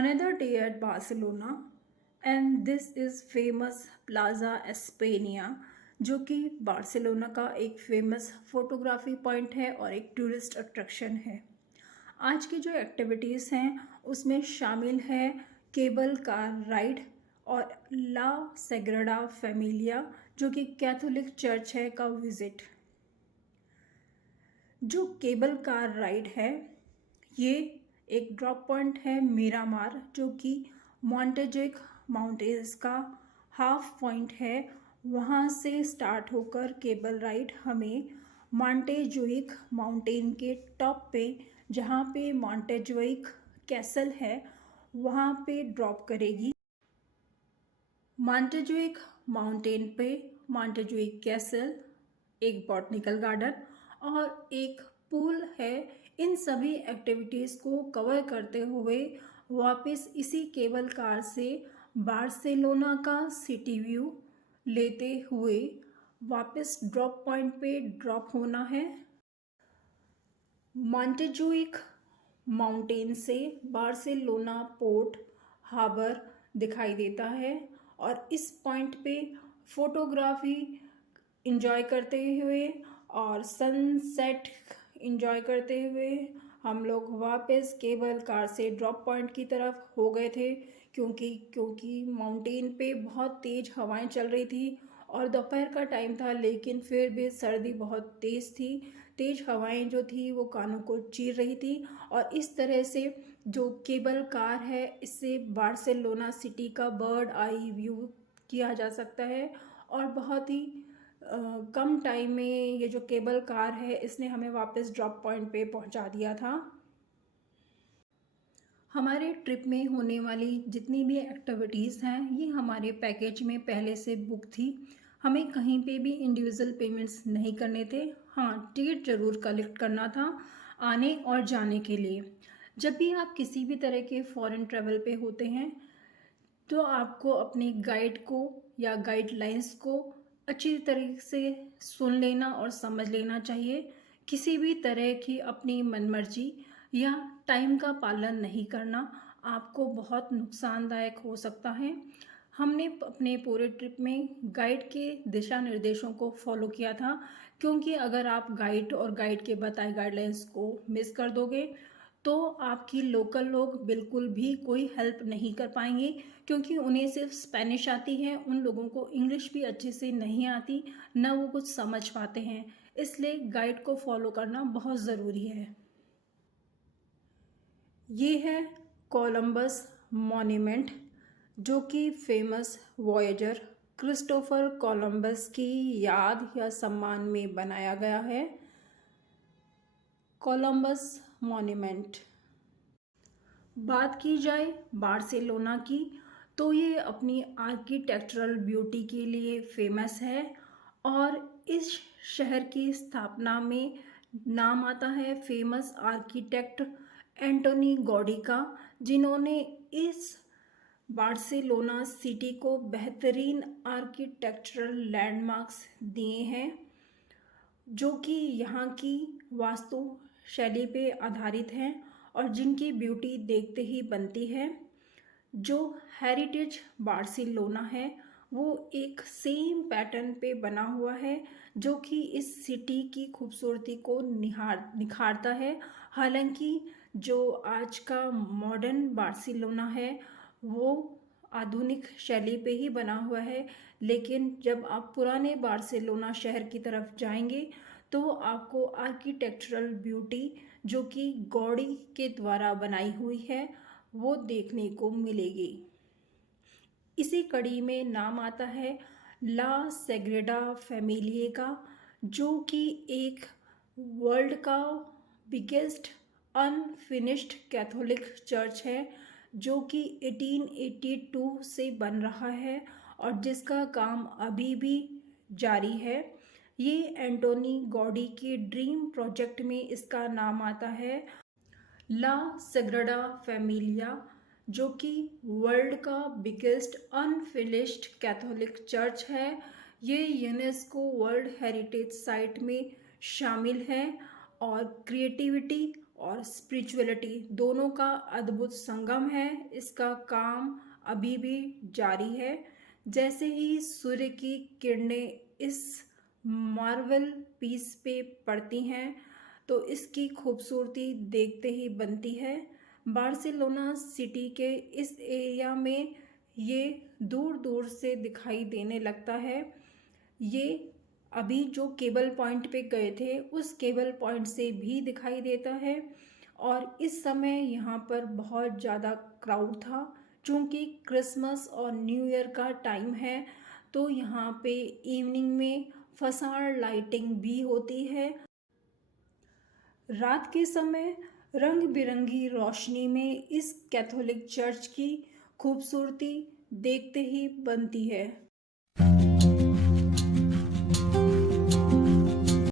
Another day at Barcelona and this is famous Plaza España, जो कि Barcelona का एक फेमस फोटोग्राफी पॉइंट है और एक टूरिस्ट अट्रैक्शन है। आज की जो एक्टिविटीज़ हैं उसमें शामिल है केबल कार राइड और ला सेग्राडा फैमिलिया जो कि कैथोलिक चर्च है का विज़िट। जो केबल कार राइड है ये एक ड्रॉप पॉइंट है मिरामार, जो कि मॉन्टेजुइक माउंटेन्स का हाफ पॉइंट है। वहाँ से स्टार्ट होकर केबल राइड हमें मॉन्टेजुइक माउंटेन के टॉप पे, जहाँ पे मॉन्टेजुइक कैसल है, वहाँ पे ड्रॉप करेगी। मॉन्टेजुइक माउंटेन पे मॉन्टेजुइक कैसल, एक बॉटनिकल गार्डन और एक पूल है। इन सभी एक्टिविटीज़ को कवर करते हुए वापस इसी केबल कार से बार्सिलोना का सिटी व्यू लेते हुए वापस ड्रॉप पॉइंट पे ड्रॉप होना है। मॉन्टेजुइक माउंटेन से बार्सिलोना पोर्ट हार्बर दिखाई देता है और इस पॉइंट पे फोटोग्राफी इंजॉय करते हुए और सनसेट इंजॉय करते हुए हम लोग वापस केबल कार से ड्रॉप पॉइंट की तरफ हो गए थे, क्योंकि माउंटेन पे बहुत तेज़ हवाएं चल रही थी और दोपहर का टाइम था, लेकिन फिर भी सर्दी बहुत तेज़ थी। तेज़ हवाएं जो थी वो कानों को चीर रही थी और इस तरह से जो केबल कार है इससे बार्सिलोना सिटी का बर्ड आई व्यू किया जा सकता है और बहुत ही कम टाइम में ये जो केबल कार है इसने हमें वापस ड्रॉप पॉइंट पे पहुंचा दिया था। हमारे ट्रिप में होने वाली जितनी भी एक्टिविटीज़ हैं ये हमारे पैकेज में पहले से बुक थी। हमें कहीं पे भी इंडिविजुअल पेमेंट्स नहीं करने थे। हाँ, टिकट ज़रूर कलेक्ट करना था आने और जाने के लिए। जब भी आप किसी भी तरह के फॉरेन ट्रैवल पे होते हैं तो आपको अपने गाइड को या गाइडलाइंस को अच्छी तरीके से सुन लेना और समझ लेना चाहिए। किसी भी तरह की अपनी मनमर्जी या टाइम का पालन नहीं करना आपको बहुत नुकसानदायक हो सकता है। हमने अपने पूरे ट्रिप में गाइड के दिशा निर्देशों को फॉलो किया था, क्योंकि अगर आप गाइड और गाइड के बताए गाइडलाइंस को मिस कर दोगे तो आपकी लोकल लोग बिल्कुल भी कोई हेल्प नहीं कर पाएंगे, क्योंकि उन्हें सिर्फ स्पेनिश आती है। उन लोगों को इंग्लिश भी अच्छे से नहीं आती, ना वो कुछ समझ पाते हैं। इसलिए गाइड को फॉलो करना बहुत ज़रूरी है। ये है कोलंबस मॉन्यूमेंट, जो कि फेमस वॉयेजर क्रिस्टोफर कोलंबस की याद या सम्मान में बनाया गया है। Columbus monument. बात की जाए बार्सिलोना की तो ये अपनी आर्किटेक्चरल ब्यूटी के लिए फेमस है और इस शहर की स्थापना में नाम आता है फेमस आर्किटेक्ट एंटोनी गॉडी का, जिन्होंने इस बार्सिलोना सिटी को बेहतरीन आर्किटेक्चरल लैंडमार्क्स दिए हैं, जो कि यहाँ की वास्तु शैली पे आधारित हैं और जिनकी ब्यूटी देखते ही बनती है। जो हेरिटेज बार्सिलोना है वो एक सेम पैटर्न पे बना हुआ है, जो कि इस सिटी की खूबसूरती को निखारता है। हालांकि जो आज का मॉडर्न बार्सिलोना है वो आधुनिक शैली पे ही बना हुआ है, लेकिन जब आप पुराने बार्सिलोना शहर की तरफ जाएंगे तो आपको आर्किटेक्चरल ब्यूटी जो कि गॉडी के द्वारा बनाई हुई है वो देखने को मिलेगी। इसी कड़ी में नाम आता है ला सेग्रेडा फैमिलिया का, जो कि एक वर्ल्ड का बिगेस्ट अनफिनिश्ड कैथोलिक चर्च है, जो कि 1882 से बन रहा है और जिसका काम अभी भी जारी है। ये एंटोनी गॉडी के ड्रीम प्रोजेक्ट में इसका नाम आता है ला सेग्राडा फैमिलिया, जो कि वर्ल्ड का बिगेस्ट अनफिनिश्ड कैथोलिक चर्च है। ये यूनेस्को वर्ल्ड हेरिटेज साइट में शामिल है और क्रिएटिविटी और स्पिरिचुअलिटी दोनों का अद्भुत संगम है। इसका काम अभी भी जारी है। जैसे ही सूर्य की किरणें इस मार्वल पीस पे पड़ती हैं तो इसकी खूबसूरती देखते ही बनती है। बार्सिलोना सिटी के इस एरिया में ये दूर दूर से दिखाई देने लगता है। ये अभी जो केबल पॉइंट पे गए थे उस केबल पॉइंट से भी दिखाई देता है। और इस समय यहाँ पर बहुत ज़्यादा क्राउड था। चूँकि क्रिसमस और न्यू ईयर का टाइम है तो यहाँ पे इवनिंग में फसाड लाइटिंग भी होती है। रात के समय रंग बिरंगी रोशनी में इस कैथोलिक चर्च की खूबसूरती देखते ही बनती है।